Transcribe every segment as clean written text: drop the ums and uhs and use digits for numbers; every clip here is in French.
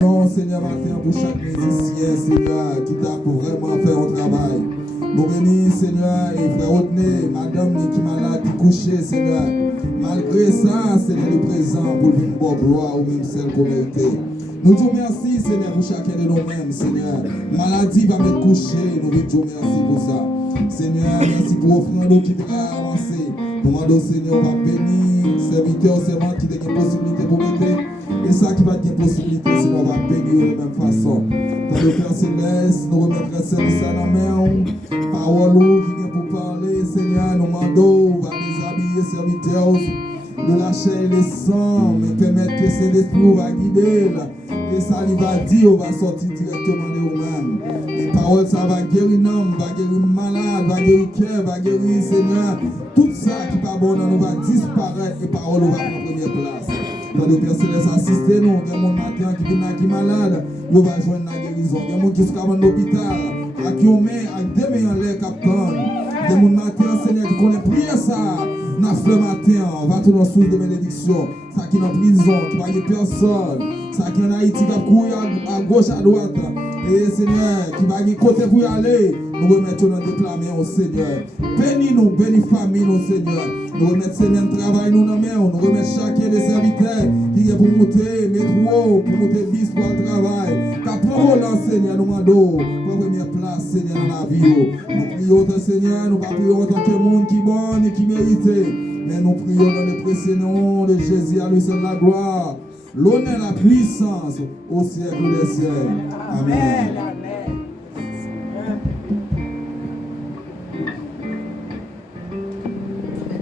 Non, Seigneur, matin pour chaque musicien, Seigneur, qui t'a pour vraiment faire un travail. Nous bénissons, Seigneur, et frère Otné, madame qui est malade, qui est couchée, Seigneur. Malgré ça, Seigneur, le présent pour une bonne gloire ou même celle qu'on méritait. Nous te remercions, Seigneur, pour chacun de nous-mêmes, Seigneur. Maladie va me coucher, nous te remercions pour ça. Seigneur, merci pour l'offrande qui t'a avancé. Nous demandons, Seigneur, on va bénir, serviteurs, servantes qui ont des possibilités pour m'aider. Et ça qui va être une possibilité, sinon on va bénir de la même façon. Dans le Père Céleste, nous remettrons service à la main. Parole qui vient pour parler, Seigneur, nous demandons, on va déshabiller serviteurs de la chair et le sang, mais permettre que c'est l'esprit va guider. Et ça, il va dire, on va sortir directement de nous-mêmes. Et parole, ça va guérir l'homme, va guérir malade, va guérir cœur, va guérir Seigneur. Tout ça qui n'est pas bon, nous va disparaître et parole va prendre première place. Dans le Père Céleste, assistez-nous. Il y a mon matin qui vient qui malade, il va joindre la guérison. Il y a mon qui sera dans l'hôpital, à qui on met, à deux mains en l'air, capitaine. Il y a mon matin, Seigneur, qui connaît prier ça. N'a fait le matin, va tout dans source de bénédiction. Ça qui est en prison, qui va y personne. Ça qui est en Haïti, qui va courir à gauche, à droite. Et Seigneur, qui va y côté pour y aller. Nous remettons notre déclamé au Seigneur. Bénis-nous, bénis famille, nous, Seigneur. Nous remettons semaine travail, nous dans main. Nous remettons chacun des serviteurs qui est pour monter métro, pour monter bis pour le travail. Ta parole, Seigneur, nous demandons pour première place, Seigneur, dans la vie. Nous prions, Seigneur, nous ne prions en tant que monde qui est bon et qui mérite. Mais nous prions dans le précieux nom de Jésus, à lui seul la gloire, l'honneur, la puissance au siècle des siècles. Amen. Amen.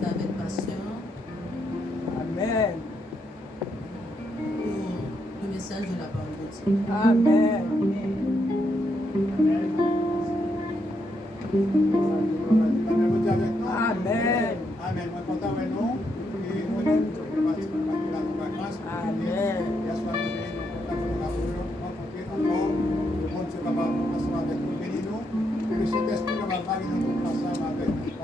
Avec passion. Amen. Pour le message de la parole de Dieu. Amen. Amen. Amen. Moi, content avec nous. Et nous allons participer à la grâce. Amen. Hier soir, nous avons rencontré encore le monde se va ensemble avec nous. Bénis-nous. Que le Saint-Esprit va parler nous ensemble avec nous.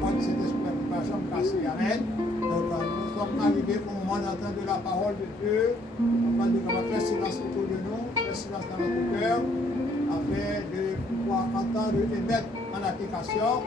Quand cet esprit ne va jamais casser. Amen. Donc, nous sommes arrivés au moment d'entendre la parole de Dieu. On va faire silence autour de nous, faire silence dans notre cœur, afin de pouvoir entendre et mettre en application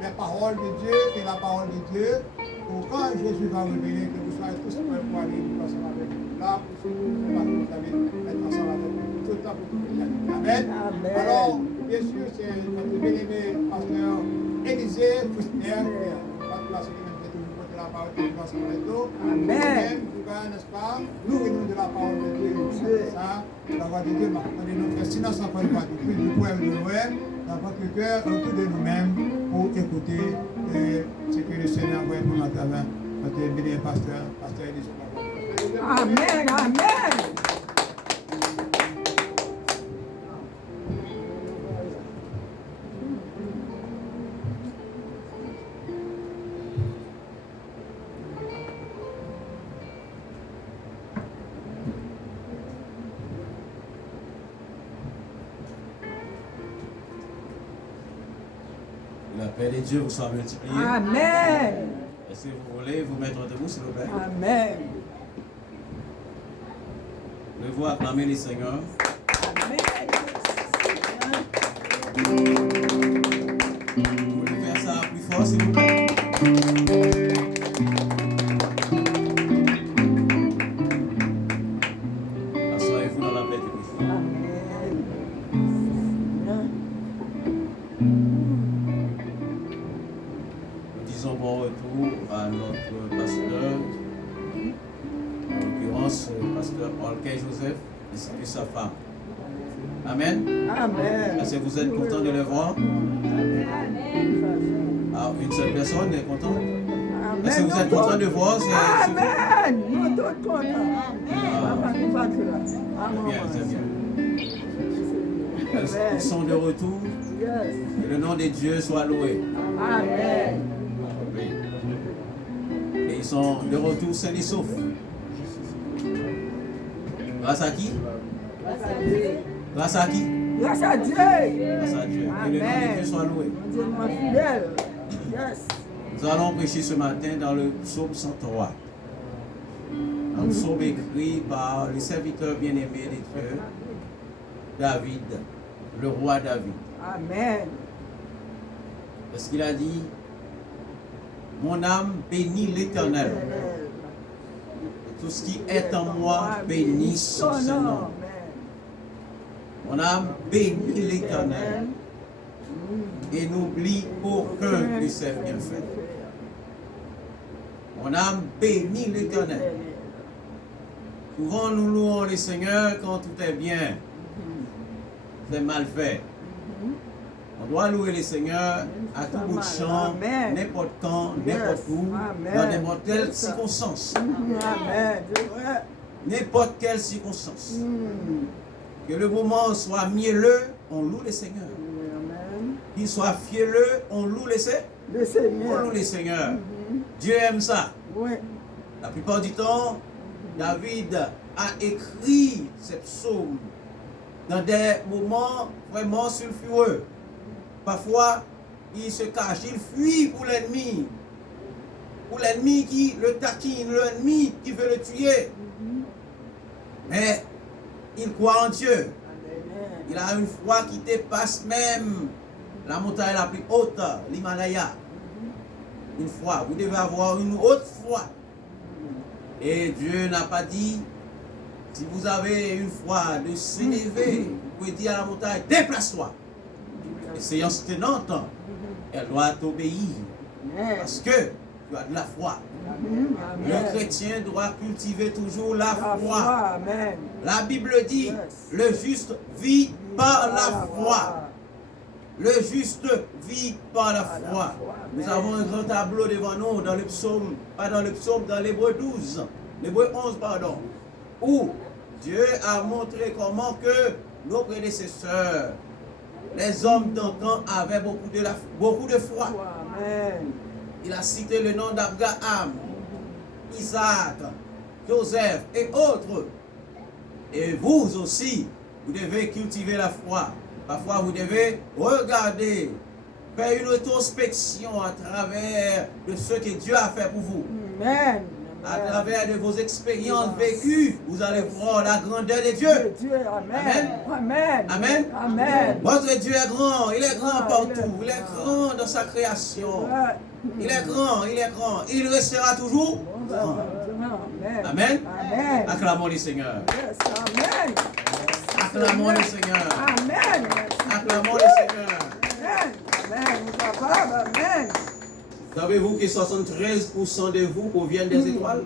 les paroles de Dieu et la parole de Dieu, pour quand Jésus va revenir, que vous soyez tous prêts pour aller ensemble avec nous. Là, pour ce que vous allez être ensemble avec nous, tout le temps pour toute l'éternité. Amen. Amen. Alors, bien sûr, c'est notre bien-aimé pasteur Élisée Foustner, qui va tout la semaine de toujours porter la parole de Dieu ensemble avec nous. Amen. N'est-ce pas? Nous venons de la parole de Dieu. Ça, la voix de Dieu m'a demandé de nous faire silence encore une fois, depuis le poème de Noël, dans votre cœur, autour de nous-mêmes, pour écouter ce que le Seigneur envoie pour notre avant, notre béni pasteur Élisée. Amen, amen. La paix de Dieu vous soit multipliée. Amen. Est-ce que vous voulez vous mettre debout, s'il vous plaît? Amen. Levez-vous, acclamez les Seigneurs. Vous voulez faire ça plus fort, s'il vous plaît? Asseyez-vous dans la paix de Christ. Nous disons bon retour à notre pasteur, en l'occurrence le pasteur Olkay Joseph, ainsi que sa femme. Amen. Amen. Est-ce que vous êtes content de les voir? Ah, une seule personne est contente? Est-ce que vous êtes content de voir? Amen. Nous tous contents. C'est bien. Ils sont de retour. Que le nom de Dieu soit loué. Amen. Oui. Et ils sont de retour sains et saufs. Grâce à qui? Grâce à qui? Grâce à Dieu. Grâce à Dieu. Que le nom de Dieu soit loué. Dieu est fidèle. Yes. Nous allons prêcher ce matin dans le psaume 103. un psaume écrit par le serviteur bien-aimé de Dieu, David, le roi David. Amen. Parce qu'il a dit, mon âme bénit l'Éternel. Et tout ce qui est en moi bénisse son nom. Mon âme bénit l'Éternel et n'oublie aucun de ses bienfaits. Mon âme bénit l'Éternel. Souvent nous louons le Seigneur quand tout est bien. C'est mal fait. On doit louer le Seigneur à tout bout de champ, n'importe quand, n'importe où, dans n'importe quelle circonstance. Amen. N'importe quelle circonstance. Que le moment soit mielleux, on loue le Seigneur. Qu'il soit fielleux, on loue le Seigneur. On loue le Seigneur. Dieu aime ça. Oui. La plupart du temps, David a écrit ces psaumes dans des moments vraiment sulfureux. Parfois, il se cache, il fuit pour l'ennemi. Pour l'ennemi qui le taquine, l'ennemi qui veut le tuer. Mais il croit en Dieu. Il a une foi qui dépasse même la montagne la plus haute, l'Himalaya. Une foi. Vous devez avoir une haute foi. Et Dieu n'a pas dit, si vous avez une foi de s'élever, vous pouvez dire à la montagne, déplace-toi. Et séance tenante, elle doit t'obéir. Parce que tu as de la foi. Le chrétien doit cultiver toujours la foi. La Bible dit, le juste vit par la foi. Le juste vit par la foi. Nous avons un grand tableau devant nous dans le psaume, pas dans le psaume, dans l'Hébreu 12, l'Hébreu 11, pardon, où Dieu a montré comment que nos prédécesseurs, les hommes d'antan, avaient beaucoup de foi. Il a cité le nom d'Abraham, Isaac, Joseph et autres. Et vous aussi, vous devez cultiver la foi. Parfois, vous devez regarder, faire une introspection à travers de ce que Dieu a fait pour vous. Amen. À travers de vos expériences vécues, vous allez voir la grandeur de Dieu. Amen. Amen. Amen. Amen. Votre Dieu est grand. Il est grand partout. Il est grand dans sa création. Il est grand. Il est grand. Il restera toujours grand. Amen. Amen. Acclamons le Seigneur. Yes. Amen. Acclamons le Seigneur. Amen. Acclamons le Seigneur. Amen. Amen. Papa, amen. Savez-vous que 73% de vous proviennent des étoiles?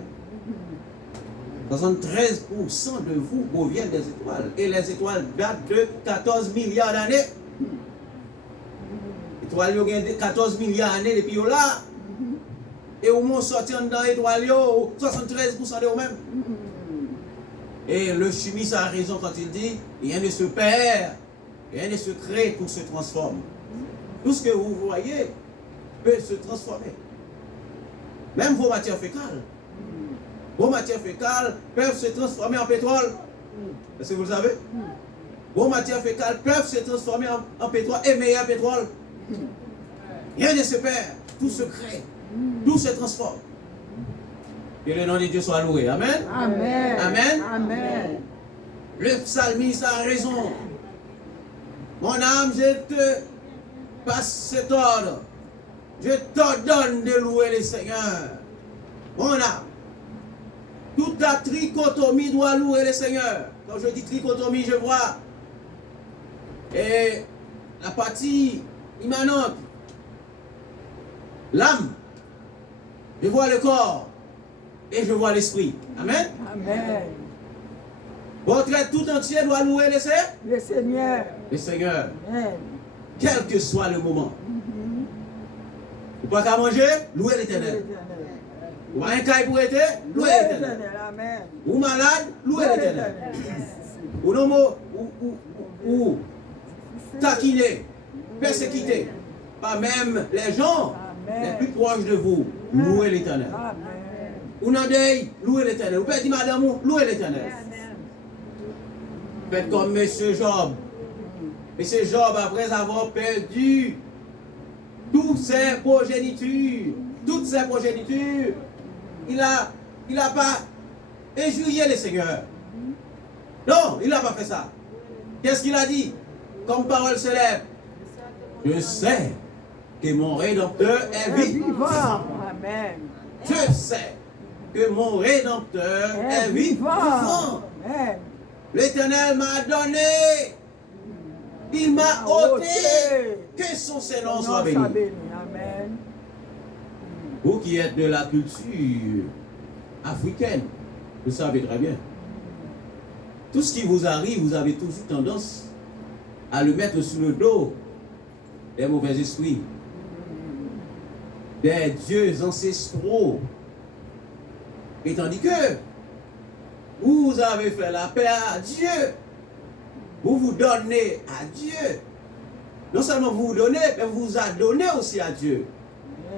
73% de vous proviennent des étoiles. Et les étoiles datent de 14 milliards d'années. Les étoiles ont 14 milliards d'années depuis là. Et au moins sortir dans les étoiles, 73% de vous-même. Et le chimiste a raison quand il dit, rien ne se perd, rien ne se crée, tout se transforme. Tout ce que vous voyez peut se transformer. Même vos matières fécales. Vos matières fécales peuvent se transformer en pétrole. Est-ce que vous le savez? Vos matières fécales peuvent se transformer en pétrole et meilleur pétrole. Rien ne se perd, tout se crée, tout se transforme. Que le nom de Dieu soit loué. Amen. Amen. Amen. Amen. Le psalmiste a raison. Mon âme, je te passe cet ordre. Je t'ordonne de louer le Seigneur. Mon âme. Toute la trichotomie doit louer le Seigneur. Quand je dis trichotomie, je vois et la partie immanente, l'âme, je vois le corps et je vois l'esprit. Amen. Amen. Votre être tout entier doit louer le Seigneur. Le Seigneur. Le Seigneur. Amen. Quel que soit le moment. Vous n'avez pas qu'à manger, louez l'Éternel. Vous n'avez un caille pour être, louez l'Éternel. Amen. Vous malade, louez l'Éternel. Ou non, ou taquiner, persécuter. Pas même les gens les plus proches de vous, louez l'Éternel. Ou non deuil, louez l'Éternel. Vous pouvez dire madame, louez l'Éternel. Faites comme M. Job. M. Job, après avoir perdu toutes ses progénitures, il n'a pas injurier le Seigneur. Non, il n'a pas fait ça. Qu'est-ce qu'il a dit comme parole célèbre? Je sais que mon Rédempteur est vivant. Amen. Je sais que mon Rédempteur est vivant. Amen. L'Éternel m'a donné. Il m'a ôté. Que son Seigneur soit béni. Amen. Vous qui êtes de la culture africaine, vous savez très bien. Tout ce qui vous arrive, vous avez toujours tendance à le mettre sur le dos des mauvais esprits, des dieux ancestraux. Et tandis que vous avez fait la paix à Dieu, vous vous donnez à Dieu. Non seulement vous vous donnez, mais vous vous adonnez aussi à Dieu.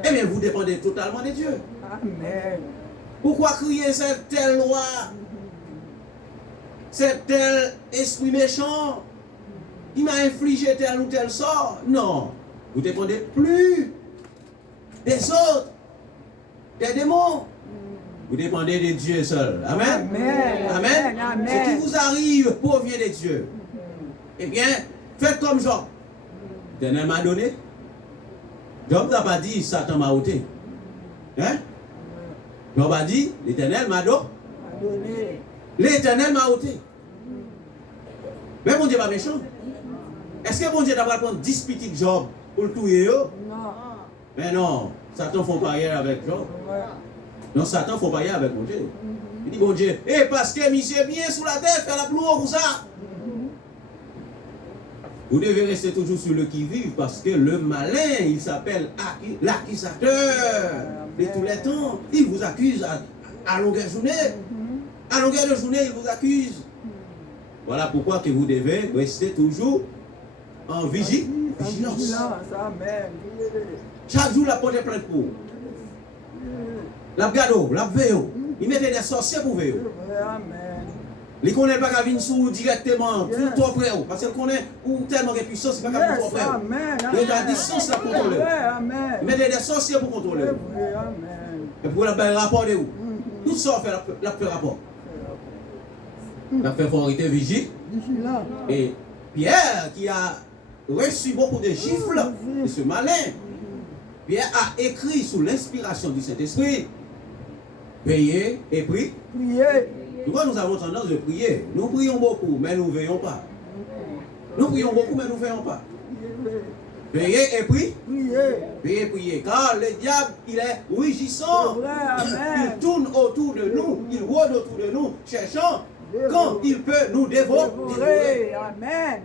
Eh bien, vous dépendez totalement de Dieu. Amen. Pourquoi crier cette telle loi, cet tel esprit méchant, il m'a infligé tel ou tel sort? Non, vous ne dépendez plus des autres, des démons. Vous dépendez de Dieu seul. Amen. Amen. Amen. Amen. Ce qui vous arrive provient de Dieu. Eh bien, faites comme Job. L'Éternel m'a donné. Job n'a pas dit Satan m'a ôté. Hein? Job a dit l'Éternel m'a donné. L'Éternel m'a ôté. Mais mon Dieu n'est pas méchant. Est-ce que mon Dieu doit prendre 10 petits Job pour le tuer? Non. Mais non, Satan ne faut pas y aller avec Job. Non, Satan ne faut pas y aller avec mon Dieu. Il dit, mon Dieu, parce que monsieur est bien sous la tête, fait la plus haut pour ça. Vous devez rester toujours sur le qui-vive parce que le malin, il s'appelle l'accusateur de tous les temps. Il vous accuse à longueur de journée. À longueur de journée, il vous accuse. Voilà pourquoi que vous devez rester toujours en vigilance. Amen. Chaque jour, la porte est pleine pour. La gado, la veille. Il mettait des sorciers pour veiller. Amen. Il ne connaît pas qu'à venir sous directement, tout trop près. Parce qu'il connaît ou tellement de puissance, il ne peut pas trop près. Il a la distance là pour contrôler. Il mettait des sorciers pour contrôler. Et pour la rapport de où? Tout ça fait la rapport. La fait autorité vigilant. Et Pierre, qui a reçu beaucoup de gifles de ce malin, Pierre a écrit sous l'inspiration du Saint-Esprit, veillez et priez. Pourquoi nous avons tendance de prier? Nous prions beaucoup, mais nous ne veillons pas. Nous prions beaucoup, mais nous ne veillons pas. Veillez et priez. Veillez et priez. Car le diable, il est rugissant. Il tourne autour de nous, il rôde autour de nous, cherchant quand il peut nous dévorer. Amen.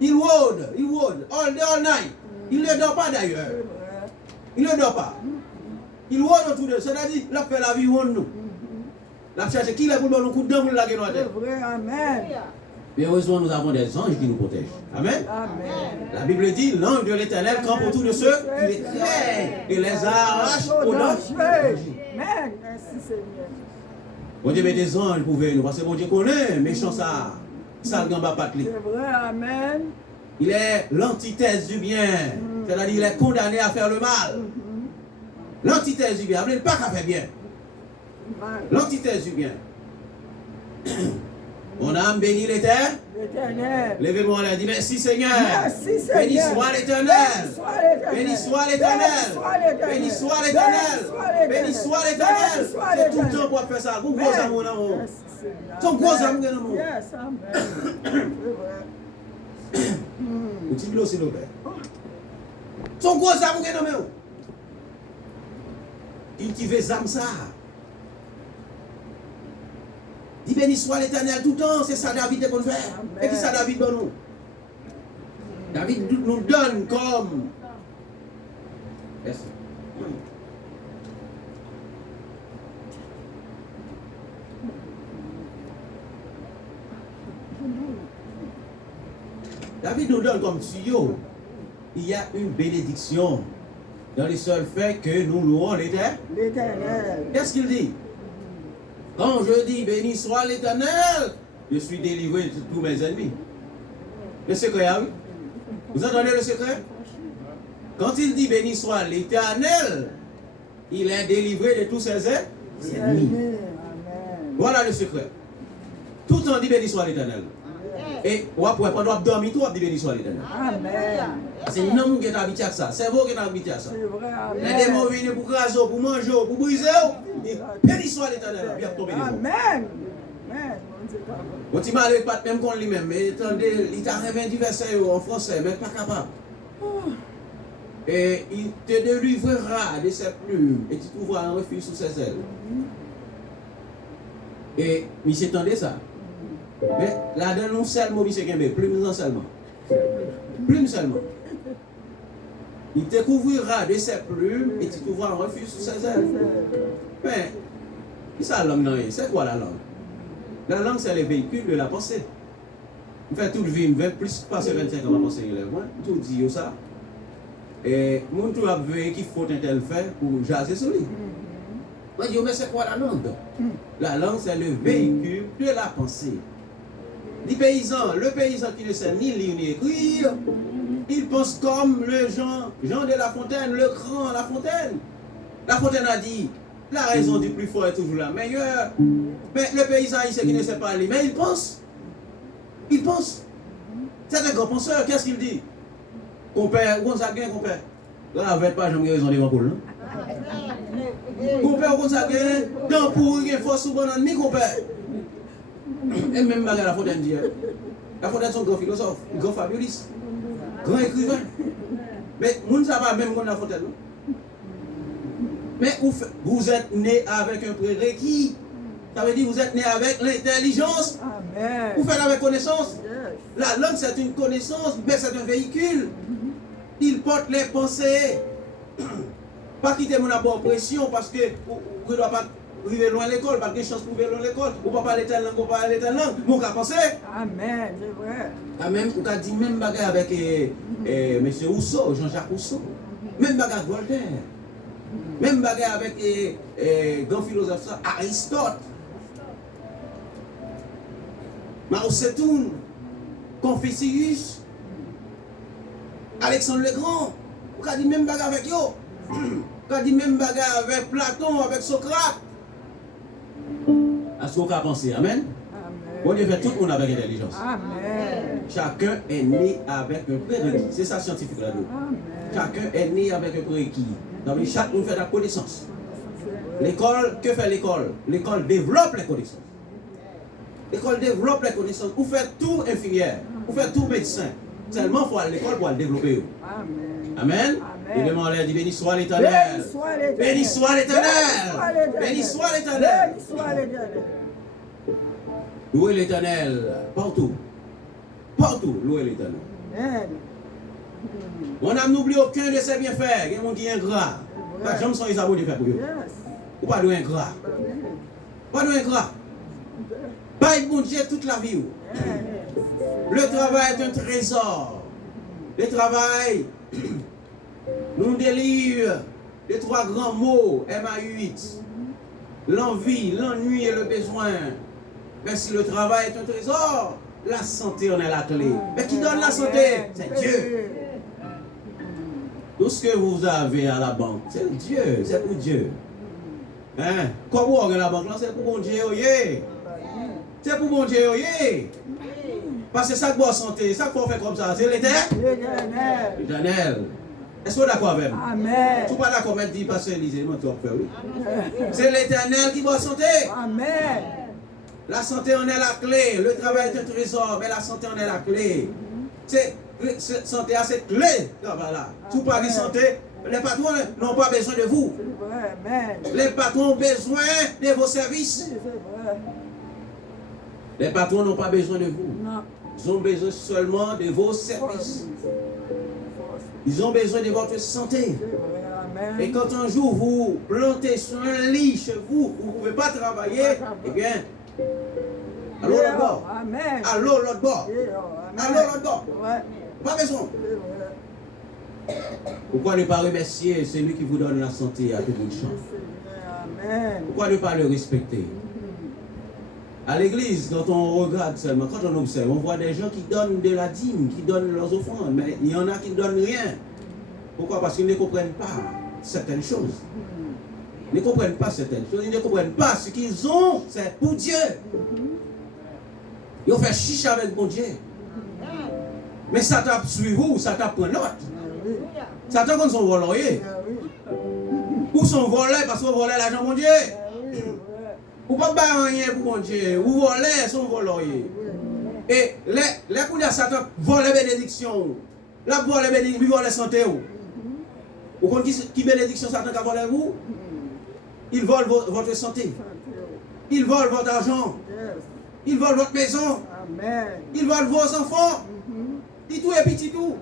Il rôde, all night. Il ne dort pas d'ailleurs. Il ne dort pas. Il rôde autour de nous, c'est-à-dire, il a fait la vie de nous. La cherche qui est pour nous coup de dent pour la gueule. Amen. Mais heureusement, nous avons des anges qui nous protègent. Amen. La Bible dit, l'ange de l'Éternel campe autour de ceux qui les craignent et les arrache au danger. Amen. Merci Seigneur. Bon Dieu met des anges pour veiller nous, parce que bon Dieu connaît, méchant ça, le gamba patli. C'est vrai, amen. Il est l'antithèse du bien, c'est-à-dire il est condamné à faire le mal. L'antithèse du bien, il n'est pas qu'à faire bien. L'antithèse du bien. Mon âme bénit l'Éternel. Levez-moi là, dis merci Seigneur. Merci Seigneur. Béni soit l'Éternel. Béni soit l'Éternel. Béni soit l'Éternel. Béni soit l'Éternel. C'est tout le temps pour faire ça. Vous gros amour dans mon. Son gros amour dans mon. Yes, amen. Vous dites l'eau s'il vous plaît. Son gros amour dans mon. Cultivez âme ça. Dis béni soit l'Éternel tout le temps, c'est ça David est qu'on fait. Et qui ça David donne nous? David nous donne comme. Merci. David nous donne comme tuyau. Il y a une bénédiction dans le seul fait que nous louons l'Éternel. Qu'est-ce qu'il dit? Quand je dis béni soit l'Éternel, je suis délivré de tous mes ennemis. Le secret, oui. Vous entendez le secret? Quand il dit béni soit l'Éternel, il est délivré de tous ses ennemis. Voilà le secret. Tout le temps dit béni soit l'Éternel. Et pendant que dormir, tout dit béni soit l'Éternel. Amen. C'est nous qui sommes habitués à ça. C'est vous qui sommes habitués à ça. C'est vrai. Les Amen. démons viennent pour craser, pour manger, pour briser. Béni soit l'Éternel. Bien tomber. Amen. Amen. Bon Dieu, pardon. Bon, tu m'as pas même contre lui-même. Mais attendez, il t'a remis du verset en français, mais pas capable. Et il te délivrera de ses plumes et tu trouveras un refuge sous ses ailes. Et monsieur entendez ça? Mais là dedans nous seulement monsieur Kembe, plumes seulement. Plumes seulement. Il te couvrira de ses plumes et tu trouveras un refuge sous ses ailes. Mais qui ça la langue? C'est quoi la langue? La langue c'est le véhicule de la pensée. On fait toute vie, plus passer 25 ans à penser moi, tout dit ça. Et mon tout a vu qu'il faut un tel fait pour jaser sur lui. Moi je dis mais c'est quoi la langue? La langue c'est le véhicule de la pensée. Les paysans, le paysan qui ne sait ni lire ni écrire, il pense comme le Jean de La Fontaine, le grand La Fontaine. La Fontaine a dit, la raison du plus fort est toujours la meilleure. Mais le paysan ici qui ne sait pas lire, mais il pense. Il pense. C'est un grand penseur, qu'est-ce qu'il dit? Compère, Gonzague, compère. Là, avec pas, j'aime raison devant pour nous. Compère, Gonzague, dans pour une force ou bonne ni compère. Et même malgré La Fontaine dit, La Fontaine sont grand philosophe, grand fabuliste, grand écrivain. Mais nous ne savons pas même qu'on La Fontaine. Mais vous êtes né avec un prérequis. Ça veut dire que vous êtes né avec l'intelligence. Amen. Vous faites avec connaissance. Yes. La langue c'est une connaissance, mais c'est un véhicule. Il porte les pensées. Pas quitter mon apport pression parce que vous ne doit pas arriver loin de l'école, pas de chance pour arriver loin de l'école. Vous ne pouvez pas parler telle langue, vous ne pouvez pas parler telle langue. Vous pouvez penser. Amen, c'est vrai. Vous pouvez dire même bagarre avec M. Rousseau, Jean-Jacques Rousseau. Même bagarre avec Voltaire. Même bagarre avec grand philosophe ça, Aristote. Mao Tse-tung, Confucius, Alexandre le Grand. Vous pouvez dire même bagarre avec eux. Vous pouvez dire même bagarre avec Platon, avec Socrate. Est-ce que vous pouvez penser? Amen? Amen. Bon Dieu fait tout le monde avec intelligence. Amen. Chacun est né avec un prérequis. C'est ça scientifique là-dedans. Amen. Chacun est né avec un prérequis. Donc chaque monde fait la connaissance. L'école, que fait l'école? L'école développe les connaissances. L'école développe les connaissances. Vous faites tout infirmière. Vous faites tout médecin. Seulement il faut aller à l'école pour le développer. Amen. Amen. Amen. Et demandez, dit béni soit l'Éternel. Béni soit l'Éternel. Béni soit l'Éternel. Béni soit l'Éternel. Louez l'Éternel partout. Partout, louez l'Éternel. Amen. On n'a n'oublie aucun de ses bienfaits. Il y a des gens qui sont ingrats. Pas jamais sont les abonnés faire pour eux. Yes. Ou pas de ingrat. Pas de ingrat. Pas de bon Dieu toute la vie. Le travail est un trésor. Le travail nous délivre les trois grands mots MA8. L'envie, l'ennui et le besoin. Mais si le travail est un trésor, la santé en est la clé. Mais qui donne la santé? C'est Dieu. Tout ce que vous avez à la banque, c'est Dieu, c'est pour Dieu. Hein? Comment vous avez la banque là, c'est pour bon Dieu, yeah. C'est pour bon Dieu, yeah. Parce que ça que vous santé, ça que vous faites comme ça, c'est l'Éternel. L'Éternel. Est-ce que vous êtes d'accord avec moi? Amen. Tu ne pas d'accord avec dire parce que Élisée, non, tu vas faire oui. C'est l'Éternel qui va santé. Amen. La santé en est la clé. Le travail est un trésor, mais la santé en est la clé. C'est santé à cette clé. Voilà. Si vous parlez de santé, les patrons n'ont pas besoin de vous. C'est vrai. Amen. Les patrons ont besoin de vos services. C'est vrai. Les patrons n'ont pas besoin de vous. Non. Ils ont besoin seulement de vos services. Ils ont besoin de votre santé. C'est vrai. Amen. Et quand un jour vous plantez sur un lit chez vous, vous ne pouvez pas travailler, eh bien, allô l'autre bord. Amen. Allô l'autre bord. Allô l'autre bord. Ouais. Pas besoin. C'est vrai. Pourquoi ne pas remercier celui qui vous donne la santé à tout bout de champ? Amen. Pourquoi ne pas le respecter? À l'église, quand on regarde seulement, quand on observe, on voit des gens qui donnent de la dîme, qui donnent leurs offrandes, mais il y en a qui ne donnent rien. Pourquoi? Parce qu'ils ne comprennent pas certaines choses. ne comprennent pas certaines choses, ils ne comprennent pas ce qu'ils ont, c'est pour Dieu. Ils ont fait chiche avec bon Dieu. Mais ça t'a suivi vous, ça t'a pris note. Satan comme son voleur. Ou son voleur parce qu'on volait l'argent mon Dieu. Ou pas rien pour mon Dieu. Ou voler son voleur. Et les coups de Satan volent les bénédictions. La volent les bénédictions, ils volent la santé. Vous connaissez qui bénédiction Satan a volé vous? Il vole votre santé. Il vole votre argent. Il vole votre maison. Il vole vos enfants. Il tout et petit tout.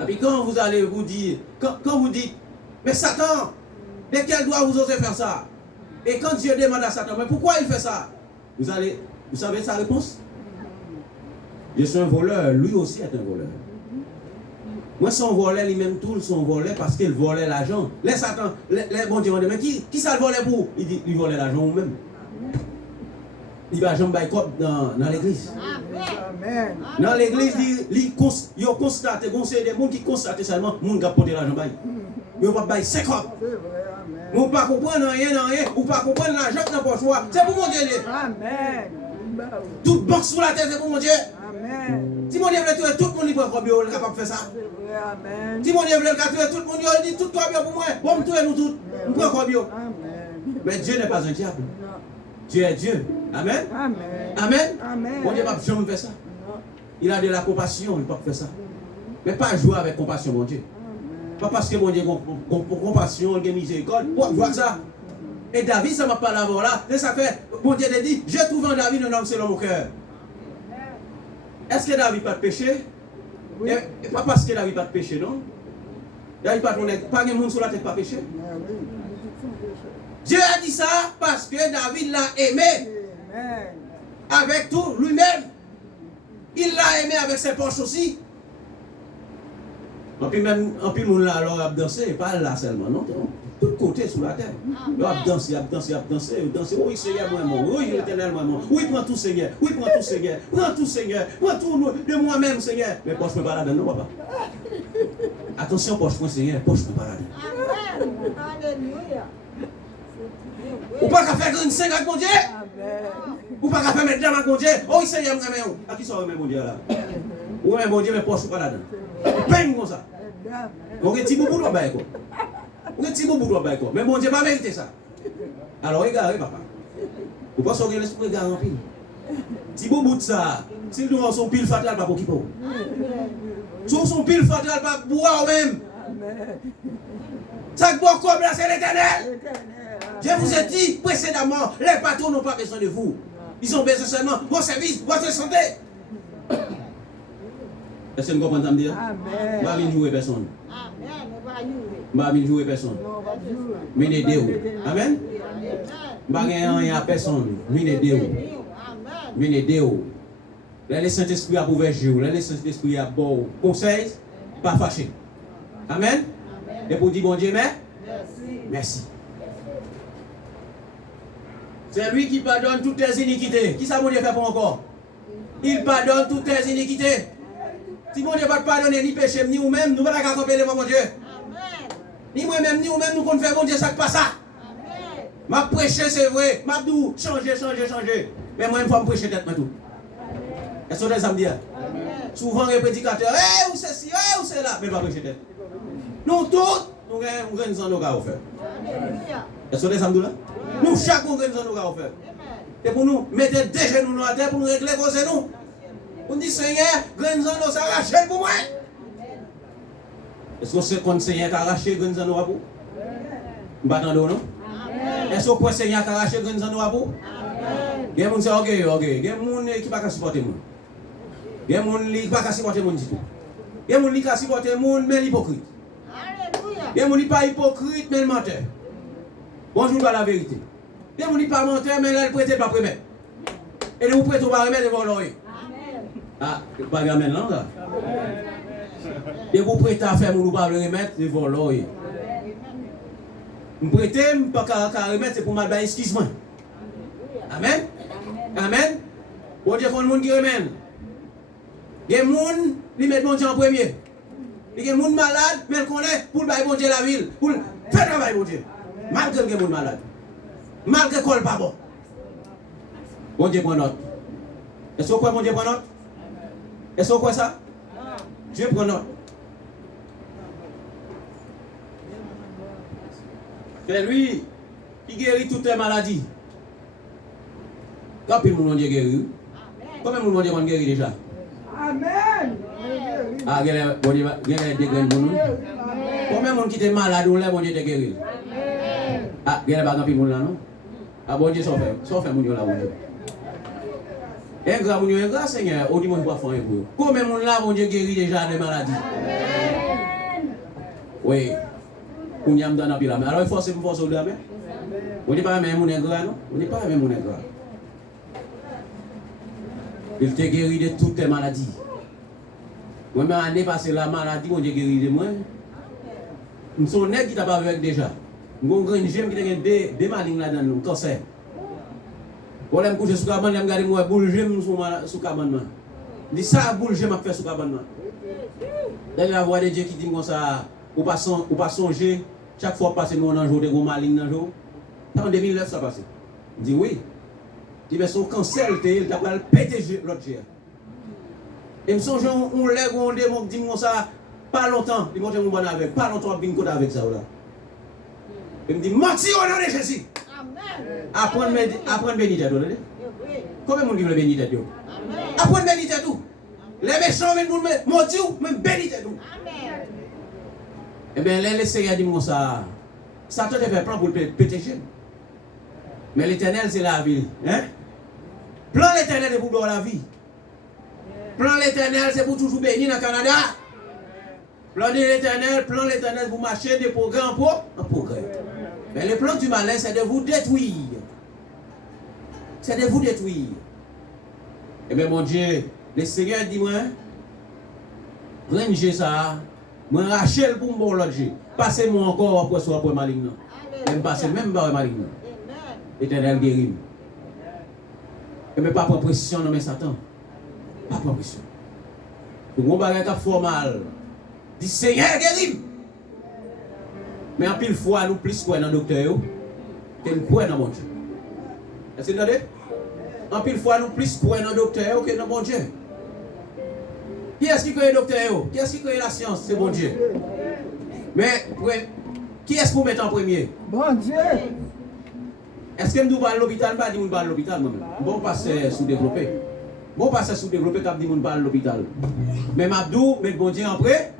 Et puis quand vous allez vous dire, quand vous dites, mais Satan, de quel droit vous osez faire ça? Et quand Dieu demande à Satan, mais pourquoi il fait ça? Vous savez sa réponse? Je suis un voleur, lui aussi est un voleur. Moi, son voleur, lui-même tout, son voleur parce qu'il volait l'argent. Les Satan, les bon Dieu, mais qui ça le volait pour? Il dit, il volait l'argent ou même. Il va jamais bailler dans l'église. Amen. Dans l'église, il a constaté, il y a des gens qui constatent seulement, les gens qui ont porté l'argent. Ils ne pas bailler 5 ans. Ils ne pas comprendre rien, ou pas comprendre l'argent dans le poche. C'est pour mon Dieu. Amen. Toute banque sous la tête, c'est pour mon Dieu. Amen. Si mon Dieu veut tuer tout le monde, il est capable de faire ça. Amen. Si mon Dieu veut tuer tout le monde, il dit tout quoi bien pour moi. Bon, tuer nous tous. Nous pouvons quoi bien. Mais Dieu n'est pas un diable. Dieu est Dieu. Amen. Amen. Amen. Mon Dieu ne va jamais faire ça. Il a de la compassion, il ne peut pas faire ça. Mais pas jouer avec compassion, mon Dieu. Pas parce que mon Dieu a compassion, il a miséricorde. Pour voir ça. Et David, ça m'a parlé avant là. Et ça fait, mon Dieu a dit, j'ai trouvé en David un homme selon mon cœur. Est-ce que David n'a pas de péché? Oui. Et pas parce que David n'a pas de péché, non? David n'a pas de monde sur la tête, pas péché. Dieu a dit ça parce que David l'a aimé. Avec tout lui-même. Il l'a aimé avec ses poches aussi. En plus, le monde là, alors, a dansé, pas là seulement, non? Tout côté sous la terre. Il a dansé, il a dansé. Oui, Seigneur, moi-même. Oui, l'éternel, moi-même. Oui, prends tout, Seigneur. Oui, prends tout, Seigneur. Prends tout, Seigneur. Prends tout de moi-même, Seigneur. Mais poche, je ne peux pas la donner, non, papa. Attention, poche, moi, Seigneur. Poche, je ne peux pas la donner. Alléluia. Ou pas qu'à faire une 5 avec mon Dieu? Ou pas qu'à faire mettre avec mon Dieu? Oh, Seigneur, je me à qui sont mon Dieu là? Ou même mon Dieu, mais poche, je ne peux pas la donner. Bang comme ça. Donc, un petit bout de bail quoi. Un petit bout de bail quoi. Mais mon Dieu n'a pas mérité ça. Alors, regardez, papa. Vous pensez que l'esprit est rempli? Petit bout de ça. Si nous avons son pile fatal, pas pour qui pour. Si nous avons son pile fatal, pas pour boire même. Ça que boit comme là, c'est l'éternel. Je vous ai dit précédemment, les patrons n'ont pas besoin de vous. Ils ont besoin seulement de vos services, votre santé. Est-ce que vous comprenez ça me dire? Je ne vais pas jouer personne. Je ne vais pas jouer personne. Je vais aider vous. Amen? Je ne vais pas rien à personne. Je vais aider vous. Je vais aider vous. Le Saint-Esprit a ouvert les yeux. Le Saint-Esprit a bon conseil, pas fâché. Amen? Et pour dire bon Dieu, merci. C'est lui qui pardonne toutes tes iniquités. Qui ça mon Dieu fait pour encore? Il pardonne toutes tes iniquités. Si mon Dieu ne va pas pardonner ni péché, ni vous-même, nous ne allons pas accompagner devant mon Dieu. Ni moi-même, ni vous-même, nous ne faire mon Dieu, ça ne passe pas. Ma prêcher, c'est vrai. Ma dou, changer. Mais moi, il faut me prêcher tête, tout. Est-ce que ça me dit? Souvent, les prédicateurs, où c'est ci, où c'est là, mais pas prêcher tête. Nous tous, nous avons nos gars à faire. Est-ce que ça me dit là? Nous, chaque nous avons nos gars à faire. Et pour nous mettre des genoux dans la terre, pour nous régler vos genoux. On dit, Seigneur, Grenzano s'arrache pour moi. Est-ce que c'est quand le Seigneur a arraché Grenzano à vous? M'attendez non? Est-ce que le Seigneur a arraché Grenzano à vous? Il y a des gens qui disent, ok. Il y a des gens qui ne peuvent pas supporter moi. Il y a des gens qui ne peuvent pas supporter moi du tout. Il y a des gens qui peuvent supporter moi, mais l'hypocrite. Il y a des gens qui ne sont pas hypocrites, mais le menteur. Bonjour à la vérité. Il y a des gens qui ne sont pas menteurs, mais le prêter pas promettre. Et vous prêtez pas remettre devant l'oreille. Ah, pas de amen là. Et vous prêtez à faire, vous ne pas le remettre devant l'oreille. Vous prêtez, vous ne pas remettre, c'est pour mal bailler, excuse-moi. Amen. Amen. Bon Dieu, il y a des gens qui remettent. Il y a des gens qui mettent bon Dieu en premier. Il y a des gens malades, mais ils connaissent pour le bailler bon Dieu la ville. Pour faire travail bon Dieu. Malgré le monde malade. Malgré qu'on pas bon. Bon Dieu prend note. Est-ce que vous croyez bon Dieu prend note? Est-ce que vous croyez ça? Dieu prend note. C'est lui qui guérit toutes les maladies. Quand il monde Dieu guérit? Combien de monde Dieu guérit déjà? Amen. Ah, il y a des graines pour nous. Combien de monde qui était malade ou là, bon Dieu te guérit? Ah, il y a des gens qui sont là, non? Ah, bon Dieu, ça fait mon Dieu là, bon Dieu. Un grand, mon Dieu, un grand Seigneur, au dimanche, pas faire un peu. Combien de monde là, bon Dieu guérit déjà des maladies? Oui. On y a dans la pile. Alors, il faut se forcer au dame. On n'est pas même mon grand, non? On n'est pas même mon grand. Il te guérit de toutes tes maladies. Moi, mais l'année passée, la maladie, on te guérit de moi. Nous sommes nègres qui t'a pas avec déjà. Nous avons une gemme qui a des malignes là-dedans, nous, cancer. Pour les coucher sous cabane, je regarde moi, boule gemme sous cabane. Je dis ça, boule gemme a fait sous cabane. D'ailleurs, la voix de Dieu qui dit comme ça, ou pas songer, chaque fois passer nous dans un jour de gros malignes dans le jour. En 2009, ça passé. Je dis oui. Je dis, mais son cancer, il t'a pas pété l'autre jour. Et me songe, on lève, on démon, dit moi ça, pas longtemps, il monte mon bon avec, pas longtemps, il vient avec ça là. Il me dit, menti au nom de Jésus. Apprendre bénir tête. Combien de monde qui veut bénir tête? Apprendre bénir tête tout. Les méchants viennent pour me maudire, même bénir tête tout. Eh bien, les Seigneur dit moi ça, Satan te fait plan pour le péter. Mais l'Éternel c'est la vie. Hein? Plan l'Éternel c'est pour donner la vie. Plan l'Éternel, c'est pour toujours bénir dans le Canada. Plan de l'Éternel, vous marchez de progrès en progrès. Mais le plan du malin, c'est de vous détruire. C'est de vous détruire. Et bien, mon Dieu, le Seigneur dit moi, prenez ça, moi rachète pour mon l'autre Dieu. Passez-moi encore après soit pour maligno. Même passer même par maligno. L'Éternel guérit. Et mais pas pour pression non mais Satan. Pas pour pression. Le gros bagage qui fait mal. Dit Seigneur guérit. Mais en pile fois nous plus croire dans le docteur que nous croire dans mon Dieu. Est-ce que vous entendez? En pile fois nous plus croire dans le docteur que dans mon Dieu. Qui est-ce qui croit le docteur? Qui est-ce qui croit la science? C'est mon Dieu. Mais qui est-ce pour mettre en premier? Bon Dieu. Est-ce que nous parlons de l'hôpital? Pas dit nous parlons de l'hôpital moi-même. Bon passer sous-développé. Bon passer sous-développé quand dit nous parlons de l'hôpital. Mais Mabdou, mais bon Dieu en prêt.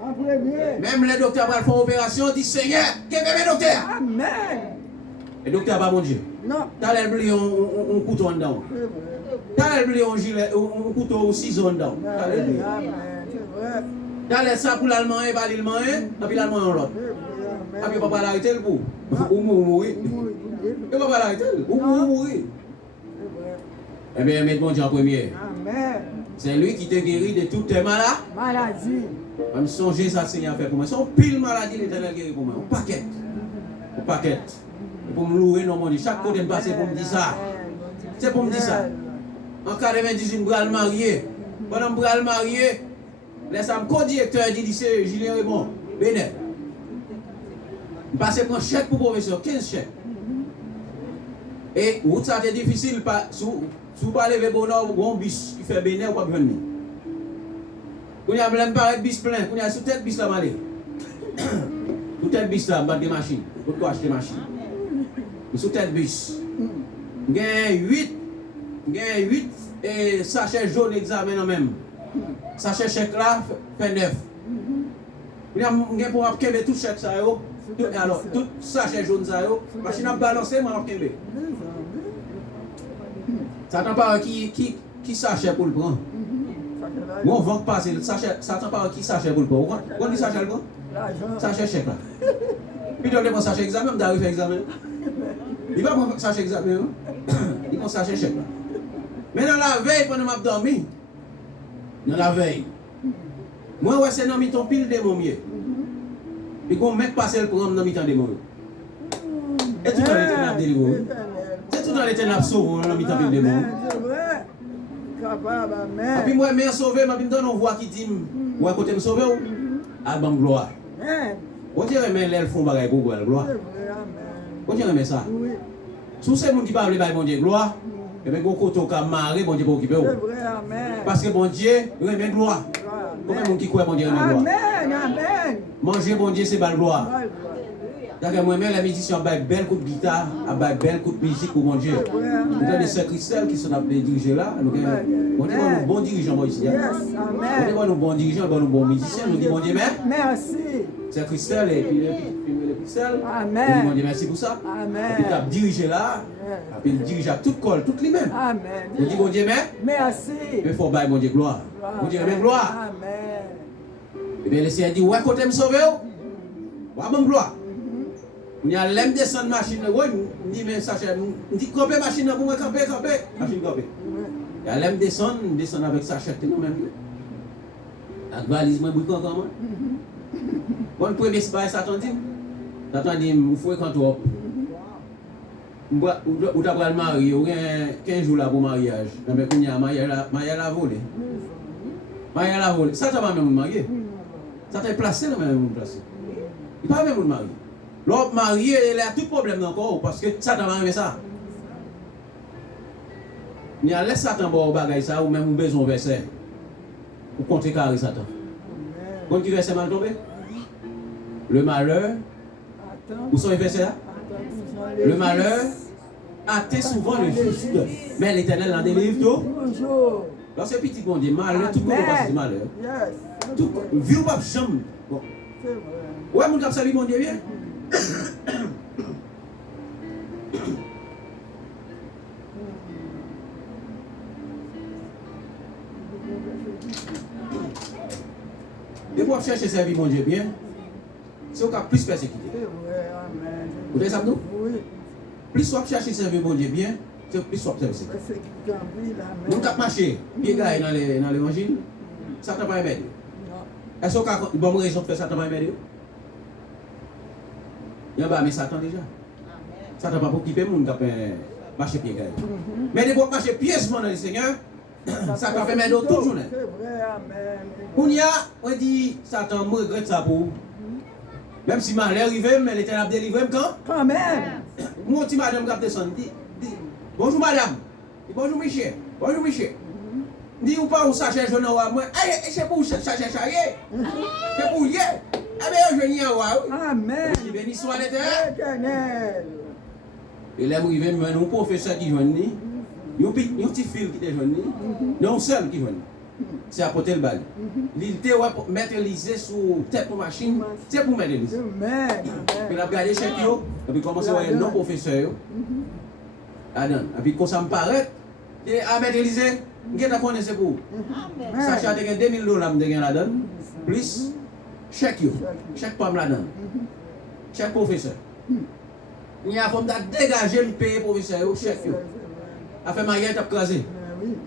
Même les docteurs vont faire opération, dit Seigneur, qu'est-ce que le docteur? Amen. Le docteur pas mon Dieu. Non. T'as l'air oublié un couteau dedans. T'as l'air oublié un gilet, un couteau ou ciseaux dedans. T'as l'air oublié. T'as l'air ça pour l'allemand et pas l'allemand et puis l'allemand en l'autre. Et puis papa l'arrêter le bout. Ou mourir. Et papa l'arrêter ou mourir. Eh bien, mettez mon Dieu en premier. Amen. C'est lui qui te guérit de toutes tes maladies. Je me songe ça, Seigneur, fait pour moi. C'est une pile maladie, l'Éternel guérit pour moi. Un paquet. Un paquet. Pour me louer, non, mon Dieu. Chaque côté me passe pour me dire ça. C'est pour me dire ça. En 98, je me bral marié. Pendant que je me marié, laisse-moi co-directeur du lycée Julien Raymond, Bénet. Je passe pour un chèque pour professeur, 15 chèques. Et route ça était difficile, si vous parlez de bonheur, ou un bus qui fait Bénet ou pas venir. Quand il y a un bus plein, quand il y a sous tête bus là, malé. Sous tête bus là, je des machines. Pourquoi acheter des machines? Sous tête bus. Il y a 8 et sachet jaune examen en même. Sachet chèque là, fait 9. Il y a pour apprendre tout chèque ça. Alors, tout sachet jaune ça, machine à balancer, moi apprendre. Ça t'en parle qui sachet pour le prendre. Bon, on va passer, ça t'en parle qui sachet pour le prendre. On dit sachet le prendre? Sachet chèque là. Puis on prend sachet examen, on arrive à examen. Il va prendre sachet examen, il prend sachet chèque là. Mais dans la veille, pendant que je dormi, dans la veille, moi, ouais, c'est dans mi-temps pile de mon mieux. Et qu'on mec passer le programme dans mi-temps de mon. Et tout dans l'éternel délivré. C'est tout dans l'éternel sauvé dans mi-temps pile de mon. C'est vrai. Capable, amen. Et puis moi, je sauvé, je me donne une voix qui dit, ouais, côté me sauver ou? Album gloire. Amen. On dirait, mais l'elle font bagaille pour gloire. C'est vrai, amen. Bon Dieu aime ça. Oui. Si c'est monde qui parle de bon Dieu gloire, et bien beaucoup de cas marrer bon Dieu pour occuper. C'est vrai, amen. Parce que bon Dieu remet gloire. Combien de monde qui croit bon Dieu remet gloire? Amen, amen. Manger bon Dieu c'est belle gloire. D'accord, moi-même la musicien a belle coup de guitare, a belle coup de musique pour mon Dieu. Nous avons des sœurs Christelle qui sont dirigées là. Nous avons bon dirigeant ici. Yes, amen. Nous avons bon dirigeant, nous bon musicien. Nous disons bon Dieu merci. C'est Christelle et puis Christelle. Amen. Nous disons bon Dieu merci pour ça. Amen. Et puis tu as dirigé là. Et puis il dirige à toute colle, toutes les mêmes. Amen. Nous disons bon Dieu merci. il faut bailler mon Dieu gloire. Mon Dieu remet gloire. Amen. Et bien le Seigneur dit ouais côté me sauver. Ouais bon gloire. On y a l'aime descendre machine là, on dit mais ça on dit camper machine là pour moi camper machine camper. Il y a l'aime descendre avec sachet nous même. La valise moi brique encore moi. Bon premier space Satan dit. Satan dit il faut quand tu ou t'as pas le marié ou 15 jours là pour mariage. Mais qu'on y a mariage la volé. Mariage la volé. Ça t'a pas même marié. Ça t'a placé là même placé. Il pas même marié. L'autre marié, il a tout problème encore parce que Satan va arriver ça. Il y a laissé Satan pour bagaille ça ou même besoin de verset pour contrecarrer Satan. Quand tu verset mal tombé, le malheur, où sont les versets là? Le malheur atteint souvent le juste, mais l'Éternel en délivre tout. Toujours. Lorsque petit bon Dieu, malheur, tout le monde passe du malheur. Yes. Tout, vieux pas jamais. Bon. C'est vrai. Ouais, mon cap salut mon Dieu bien. Et pour chercher servir mon Dieu bien, c'est au cas plus persécuté. C'est vrai, amen. Vous voyez ça nous? Oui. Plus soit chercher servir mon Dieu bien, c'est plus soit persécuté. Persécuté en ville, amen. Nous cap marcher, pied gars dans l'évangile, ça t'a pas aimé. Non. Est-ce qu'on a une bonne raison de faire ça t'a pas aimé? Il y a mais Satan déjà. Satan pas pour quitter le monde qui a marché pied gars. Mais des fois marcher piècement dans le Seigneur, ça t'a fait mal toute journée. C'est vrai, amen. On dit Satan me regrette ça pour. Même si malheur arrive, mais l'Éternel a délivré quand? Quand même. Mon petit madame qui a descendu, dit bonjour madame, dit bonjour Michel, bonjour Michel. Dit ou pas, on sachet jeune à moi, c'est pour sachet charrier, c'est pour hier. Ah bien, je n'y ai pas. Amen. Il béni soit l'Éternel. Éternel. Et là, vous arrivez, mais nous, professeur qui joignent, il y a un petit fil qui est joigné, non seul qui joigne. C'est à porter le bal. Il était mettre l'Élysée sur tête de machine, c'est pour mettre l'Élysée. Amen. Puis il a regardé chaque jour, et puis commencé à voir non professeur. Et puis quand ça me paraît, à mettre l'Élysée, je ne connais pour. Ça a été $2000 là-dedans, plus chaque pomme là-dedans, chaque professeur. Il y a comme dégager le pays professeur, chaque jour. A fait mariage, tu as crasé.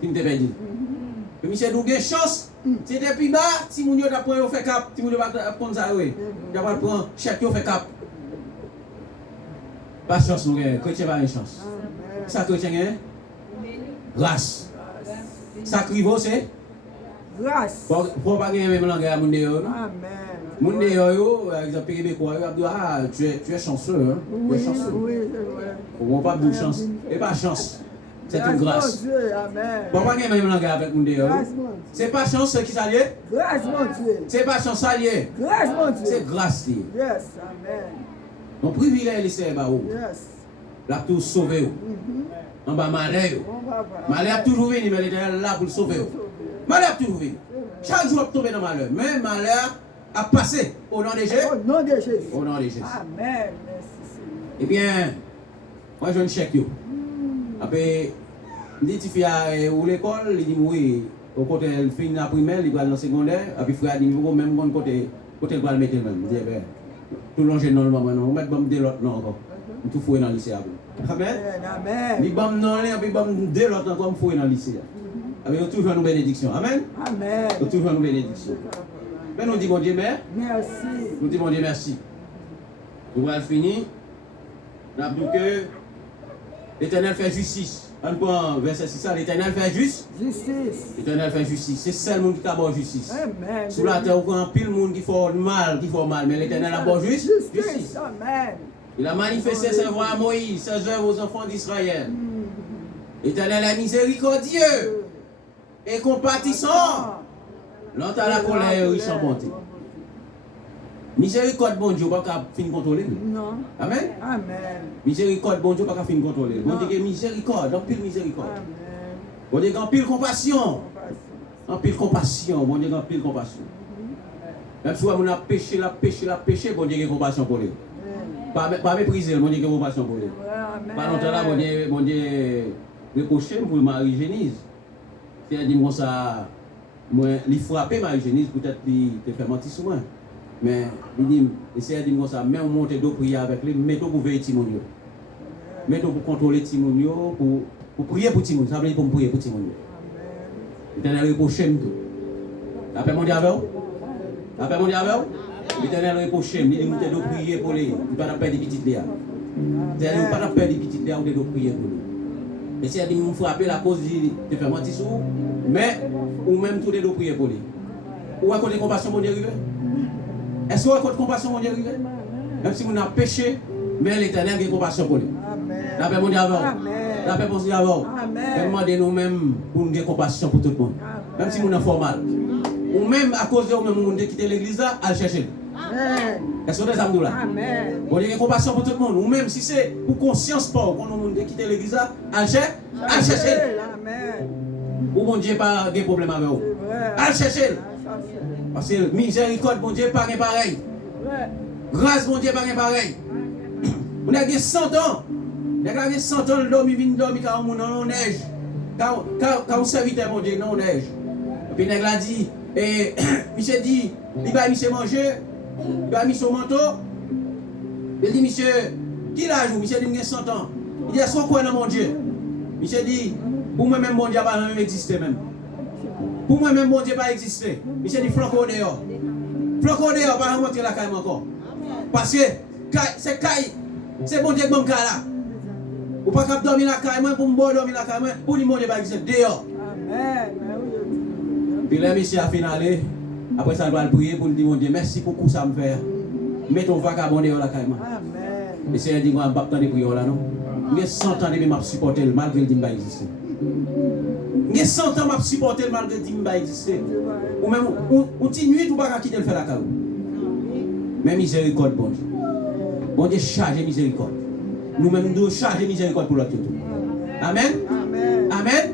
Tu me perdu. Et monsieur, nous avons chance. C'est depuis bas, si vous avez pris fait cap, si vous avez prendre ça, oui. Vous avez prendre chaque jour fait cap. Pas de chance, nous avons. Chrétien pas une chance. Ça, chrétien, grâce. Sacrivo, c'est Grâce. pour pas gagner même langage à mon déo. Amen. Mon déo, par exemple, Québécois, il ah, tu es chanceux, hein. Tu es chanceux. Oui, c'est vrai. On ne pas de chance. Et pas chance. C'est une grâce. Mon Dieu, amen. Pour pas gagner même langage avec mon déo. Grâce, mon Dieu. C'est pas chance qui s'allie. Grâce, mon Dieu. C'est pas chance alliée. Grâce, mon Dieu. C'est grâce. Yes, amen. Mon privilège, c'est là. Yes. La tout sauver. En bas, malheur. On va voir. Malheur a toujours venu, mais il est là pour le sauver. Malheur a toujours venu. Chaque jour, il tombe dans malheur. Mais malheur a passé au nom de Jésus. Au nom de Jésus. Au nom de Jésus. Amen. Merci, Seigneur. Eh bien, moi, je ne chèque. Après, il dit, tu fais où l'école, il dit, oui, au côté, il finit la primaire, il va dans le secondaire, et puis frère, il dit, même bon côté, il va le mettre même. Il dit, ben, tout le long, non, on met bon de l'autre, non, encore. Tout fouet dans le lycée. Amen. Amen. Il bam non, et puis bam de l'autre, encore fouet dans le lycée. Il y a toujours une bénédiction. Amen. Amen. Il y a toujours une bénédiction. Mais nous disons, bon Dieu, merci. Merci. Nous disons, bon Dieu, merci. Nous allons finir. Nous avons dit que l'Éternel fait justice. On prend verset 6, l'Éternel fait justice. Justice. L'Éternel fait justice. C'est seul monde qui a bonne justice. Amen. Sur la terre, il y a pile monde qui fait mal, mais l'Éternel a bonne justice. Justice. Amen. Il a manifesté sa voix à Moïse, ses œuvres aux enfants d'Israël. L'Éternel est miséricordieux et compatissant. Lent à la colère et riche en bonté. Miséricorde, bon Dieu, pas qu'à fin contrôler. Non. Amen. Amen. Miséricorde, bon Dieu, pas qu'à fin contrôler. Bon Dieu, miséricorde, en pile miséricorde. Amen. Bon Dieu, en pile compassion. En pile compassion, bon Dieu, en pile compassion. Même si on a péché, bon Dieu, compassion pour lui. Pas mépriser, bon Dieu, compassion pour lui. Pas longtemps là, bon Dieu, reproché pour Marie-Génise. C'est-à-dire, moi, ça, moi, il frappé Marie-Génise, peut-être qu'il te fait mentir sur moi. Mais il dit, essayez de dire ça, mais on monte de prier avec lui, mettons pour veiller Timonio. Mettons pour contrôler Timonio, pour prier pour Timonio. Ça veut dire pour prier pour Timonio. L'Éternel reproche tout. La paix mondiale avec vous? La paix mondiale avec vous? L'Éternel reproche, il dit, nous devons prier pour lui. Il ne pas perdre des petites léas. Il ne pas perdre des petites léas, nous devons prier pour lui. Essayez de nous frapper la cause de faire mentir sur vous, mais ou même tout devons prier pour lui. Ou à côté de compassion, mon Dieu, est-ce qu'on a compassion, mon Dieu? Même si on a péché, mais l'Éternel a compassion pour lui. La paix mondiale avant. La paix mondiale avant. Demandez nous-mêmes pour nous avoir compassion pour tout le monde. Même si on a fait mal. Ou même à cause de nous-mêmes, on a quitté l'église là, à le chercher. Est-ce que vous avez là? On a compassion pour tout le monde. Ou même si c'est pour conscience pas, qu'on a quitté l'église là, à le chercher. Ou mon Dieu pas de problème avec vous. À le chercher. Parce que miséricorde, mon Dieu, pas pareil. Grâce, mon Dieu, pas pareil. On a 100 ans. On a 100 ans, l'homme vient dormir quand on est en neige. Quand on serviteur, mon Dieu, non neige. Et puis, il a dit, et monsieur dit, il va monsieur manger, il va mis son manteau. Il dit, monsieur, qui l'a joué? Monsieur dit, il a 100 ans. Il dit, est-ce qu'on croit dans mon Dieu? Monsieur dit, pour moi-même, mon Dieu n'a pas même existé même. Pour moi-même, mon Dieu n'a pas existé. Monsieur dit, flanco dehors. Flanco dehors, pas remonter la caille encore. Parce que c'est caille, c'est bon Dieu qui m'a là. Ou pas capable dormir la caille, moi pour me dormir la caille, pour lui, mon Dieu n'a pas existé dehors. Puis là, monsieur a finalé. Après ça, il va prier pour lui dire, mon Dieu, merci pour tout ça me faire. Mets ton vagabond dehors la caille. Et c'est un dit, moi, je ne vais pas de prière là, non. J'ai 100 ans de m'a supporté malgré le dit que exister. J'ai 100 ans m'a supporté malgré le dit que exister. Ou même, ou ti nuit ou pas quitter le faire la caille. Mais miséricorde, bon Dieu. Bon Dieu, charge miséricorde. Nous-mêmes, nous devons charger miséricorde pour l'autre. Amen. Amen.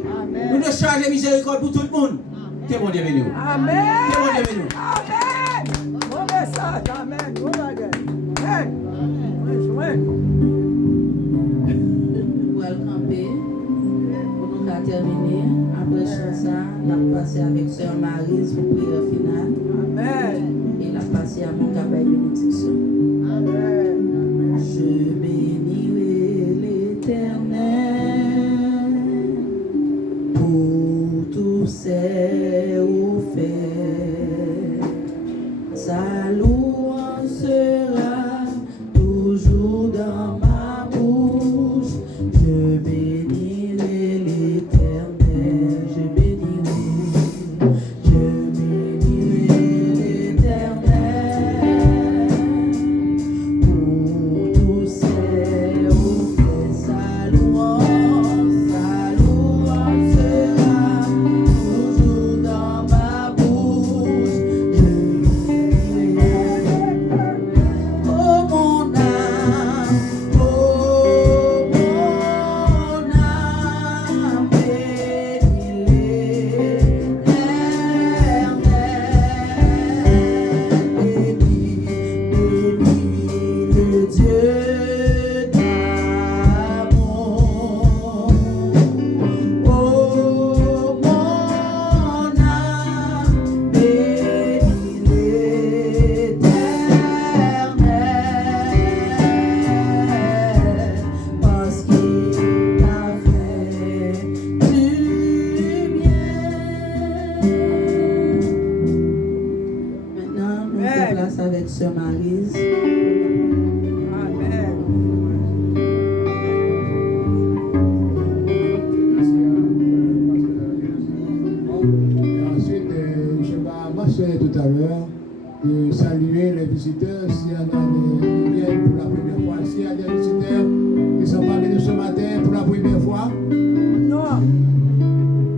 Nous devons charger miséricorde pour tout le monde. Que bon Dieu bénisse. Amen. Que bon Dieu bénisse. Amen. Bon message. Amen. Bon bagage. Pour le camper, pour nous terminer, après ça, on a passé avec Sœur Maryse pour prière finale. Amen. Et la passé à mon cabane bénédiction. Amen. Je bénirai l'Éternel pour tous ses faits. Sa louange sera toujours dans ma bouche. Je bénirai l'Éternel. Je bénirai l'Éternel pour tous ses faits. Sa louange sera toujours dans ma bouche. Je avec Sœur Maryse. Amen. Et ensuite, je vais marcher tout à l'heure. de saluer les visiteurs. S'il y en a qui viennent pour la première fois, s'il y a des visiteurs qui ne sont pas venus ce matin pour la première fois, Non,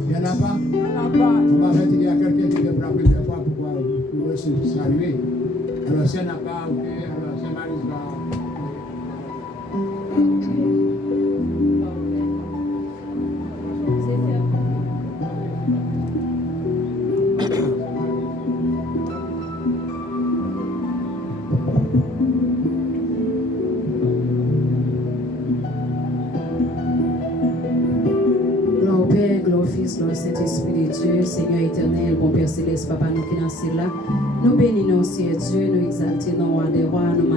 il n'y en a pas. il n'y en a pas. On va faire qu'il y a quelqu'un qui vient pour la première fois pour se saluer. Alors s'il n'y en a pas, ok, alors c'est Marie va. Gloire au Père, gloire au Fils, gloire au Saint-Esprit de Dieu, Seigneur éternel, bon Père céleste, Papa nous qui dans là. Nous bénissons, Seigneur Dieu, nous exaltons, nous roi des rois, nous